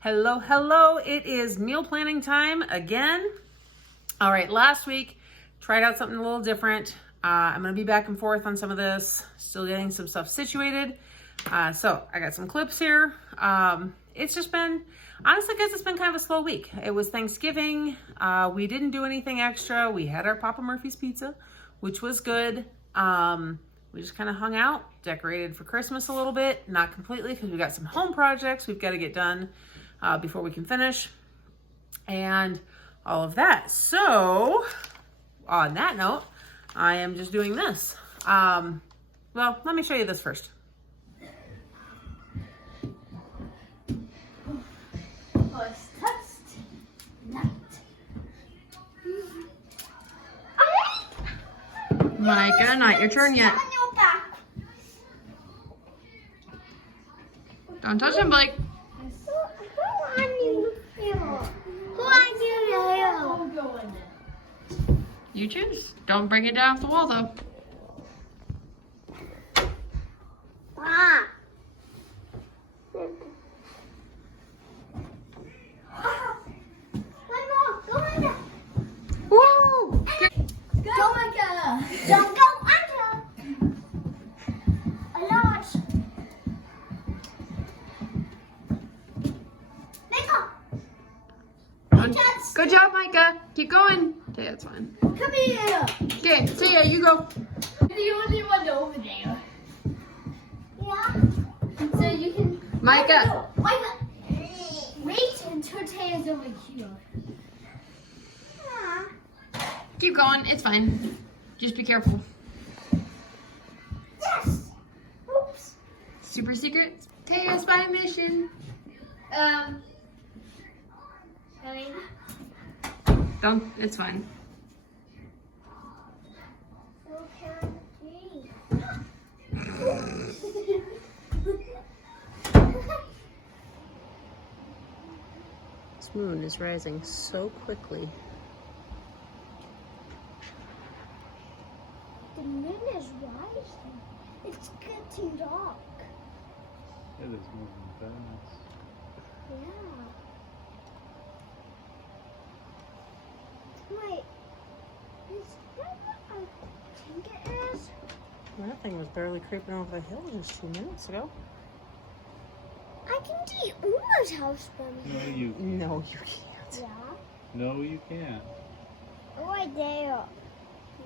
Hello, hello. It is meal planning time again. All right, last week, tried out something a little different. I'm gonna be back and forth on some of this, still getting some stuff situated. So I got some clips here. It's just been, honestly guys, it's been kind of a slow week. It was Thanksgiving. We didn't do anything extra. We had our Papa Murphy's pizza, which was good. We just kind of hung out, decorated for Christmas a little bit, not completely because we got some home projects we've got to get done before we can finish and all of that. So on that note, I am just doing this. Well, let me show you this first. Micah, not your turn yet. Don't touch him, Blake. You choose. Don't bring it down off the wall, though. Woo! Go, Micah! Don't go under! A lot! Micah! Good job, Micah. Keep going. Okay, that's fine. Come here! Okay, see ya. You go. You're the only one over there. Yeah? So you can... Micah. Micah! Wait until Taya's over here. Keep going. It's fine. Just be careful. Yes! Oops. Super secret Taya spy mission. I mean... Don't. It's fine. This moon is rising so quickly. The moon is rising. It's getting dark. It is moving fast. Yeah. Wait. Is that what I think it is? That thing was barely creeping over the hill just 2 minutes ago. I can see Uma's house from No, here. you can't. No, you can't. Yeah. No, you can't. Right there.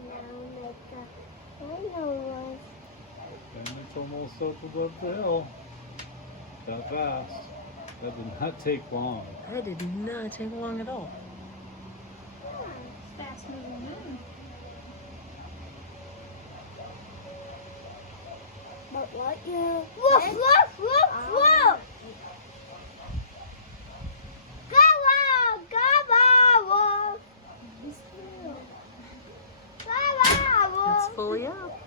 Now make a window. And it's almost up above the hill. That fast. That did not take long. That did not take long at all. Fast moving moon. But what you... Look, look, look, look! It's fully up.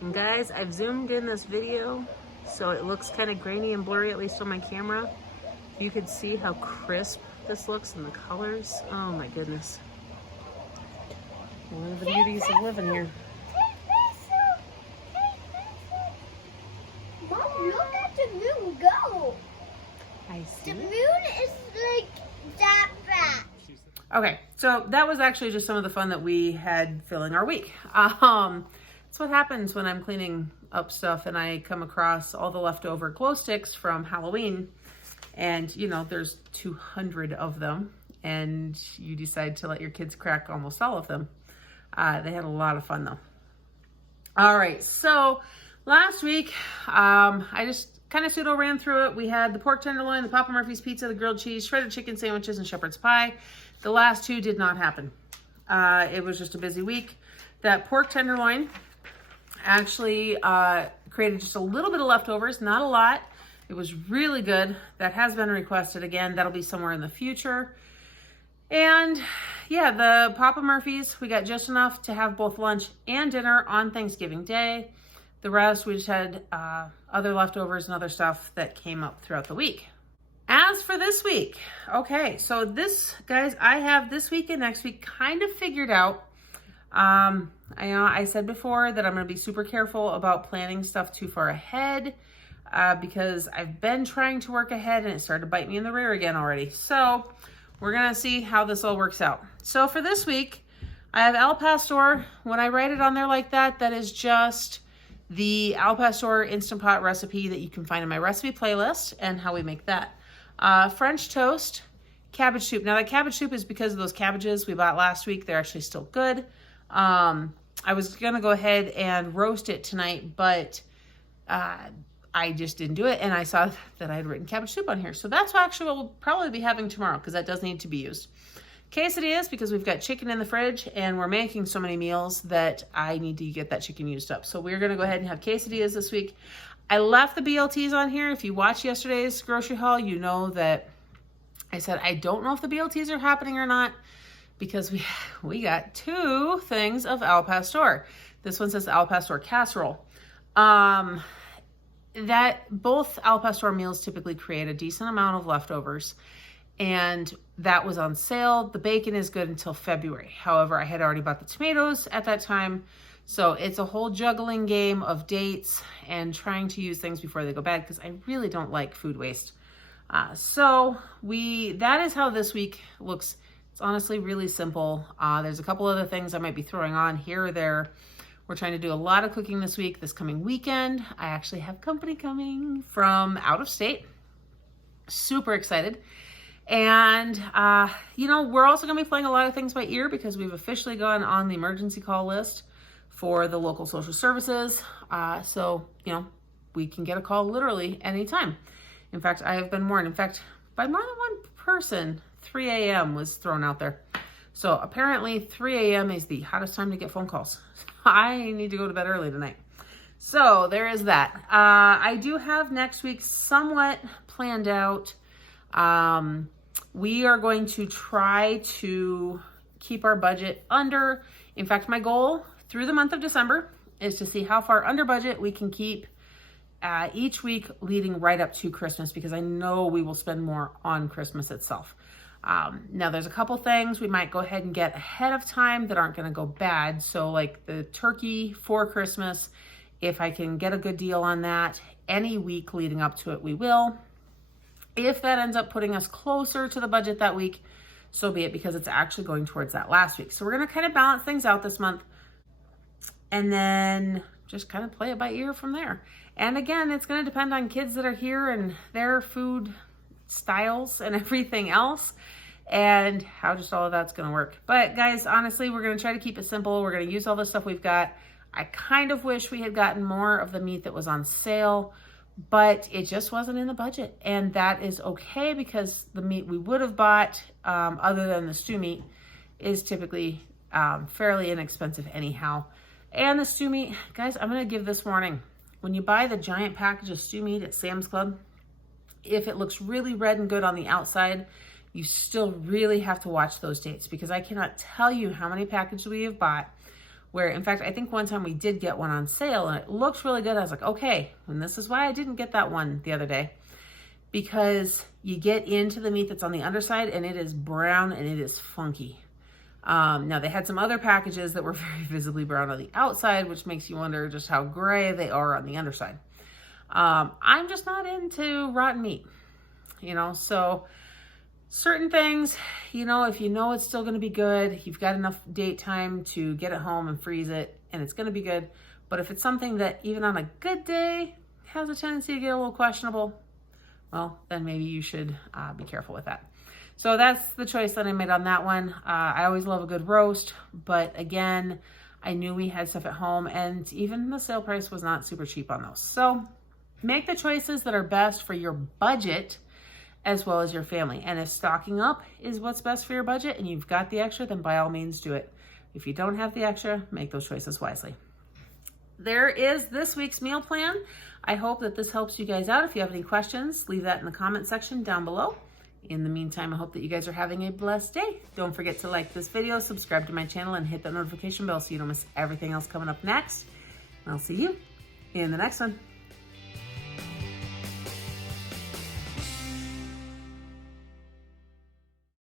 And guys, I've zoomed in this video so it looks kind of grainy and blurry, at least on my camera. You could see how crisp this looks and the colors. Oh my goodness. One of the beauties of living here. Mom, look at the moon go. I see. The moon is like that fast. Okay, so that was actually just some of the fun that we had filling our week. That's what happens when I'm cleaning up stuff and I come across all the leftover glow sticks from Halloween. And, you know, there's 200 of them. And you decide to let your kids crack almost all of them. They had a lot of fun, though. All right, so last week, I just kind of pseudo ran through it. We had the pork tenderloin, the Papa Murphy's pizza, the grilled cheese, shredded chicken sandwiches, and shepherd's pie. The last two did not happen. It was just a busy week. That pork tenderloin actually created just a little bit of leftovers, not a lot. It was really good. That has been requested again. That'll be somewhere in the future. And yeah, the Papa Murphy's, we got just enough to have both lunch and dinner on Thanksgiving Day. The rest, we just had other leftovers and other stuff that came up throughout the week. As for this week, okay, so this, guys, I have this week and next week kind of figured out. I said before that I'm going to be super careful about planning stuff too far ahead. because I've been trying to work ahead and it started to bite me in the rear again already. So we're gonna see how this all works out. So for this week, I have Al Pastor. When I write it on there like that, that is just the Al Pastor Instant Pot recipe that you can find in my recipe playlist and how we make that. French toast, cabbage soup. Now that cabbage soup is because of those cabbages we bought last week. They're actually still good. I was gonna go ahead and roast it tonight, but I just didn't do it, and I saw that I had written cabbage soup on here. So that's what actually we'll probably be having tomorrow, because that does need to be used. Quesadillas, because we've got chicken in the fridge, and we're making so many meals that I need to get that chicken used up. So we're gonna go ahead and have quesadillas this week. I left the BLTs on here. If you watched yesterday's grocery haul, you know that I said I don't know if the BLTs are happening or not, because we got 2 things of Al Pastor. This one says Al Pastor casserole. That both Al Pastor meals typically create a decent amount of leftovers, and that was on sale. The bacon is good until February. However, I had already bought the tomatoes at that time, so it's a whole juggling game of dates and trying to use things before they go bad, because I really don't like food waste. So that is how this week looks. It's honestly really simple. There's a couple other things I might be throwing on here or there. We're trying to do a lot of cooking this week, this coming weekend. I actually have company coming from out of state. Super excited. And, we're also going to be playing a lot of things by ear, because we've officially gone on the emergency call list for the local social services. So, we can get a call literally anytime. In fact, I have been warned. In fact, by more than one person, 3 a.m. was thrown out there. So apparently 3 a.m. is the hottest time to get phone calls. I need to go to bed early tonight. So there is that. I do have next week somewhat planned out. We are going to try to keep our budget under. In fact, my goal through the month of December is to see how far under budget we can keep each week leading right up to Christmas, because I know we will spend more on Christmas itself. Now there's a couple things we might go ahead and get ahead of time that aren't going to go bad. So like the turkey for Christmas, if I can get a good deal on that any week leading up to it, we will. If that ends up putting us closer to the budget that week, so be it, because it's actually going towards that last week. So we're going to kind of balance things out this month, and then just kind of play it by ear from there. And again, it's going to depend on kids that are here and their food styles and everything else, and how just all of that's going to work. But guys, honestly, we're going to try to keep it simple. We're going to use all the stuff we've got. I kind of wish we had gotten more of the meat that was on sale, but it just wasn't in the budget, and that is okay, because the meat we would have bought, other than the stew meat, is typically fairly inexpensive anyhow. And the stew meat, guys, I'm going to give this warning. When you buy the giant package of stew meat at Sam's Club, if it looks really red and good on the outside, you still really have to watch those dates, because I cannot tell you how many packages we have bought where, in fact, I think one time we did get one on sale and it looked really good. I was like, okay, and this is why I didn't get that one the other day, because you get into the meat that's on the underside and it is brown and it is funky. Now they had some other packages that were very visibly brown on the outside, which makes you wonder just how gray they are on the underside. I'm just not into rotten meat, so certain things, if you know it's still going to be good, you've got enough date time to get it home and freeze it, and it's going to be good. But if it's something that even on a good day has a tendency to get a little questionable, well, then maybe you should be careful with that. So that's the choice that I made on that one. I always love a good roast, but again, I knew we had stuff at home, and even the sale price was not super cheap on those. So make the choices that are best for your budget as well as your family. And if stocking up is what's best for your budget and you've got the extra, then by all means do it. If you don't have the extra, make those choices wisely. There is this week's meal plan. I hope that this helps you guys out. If you have any questions, leave that in the comment section down below. In the meantime, I hope that you guys are having a blessed day. Don't forget to like this video, subscribe to my channel, and hit that notification bell so you don't miss everything else coming up next. And I'll see you in the next one.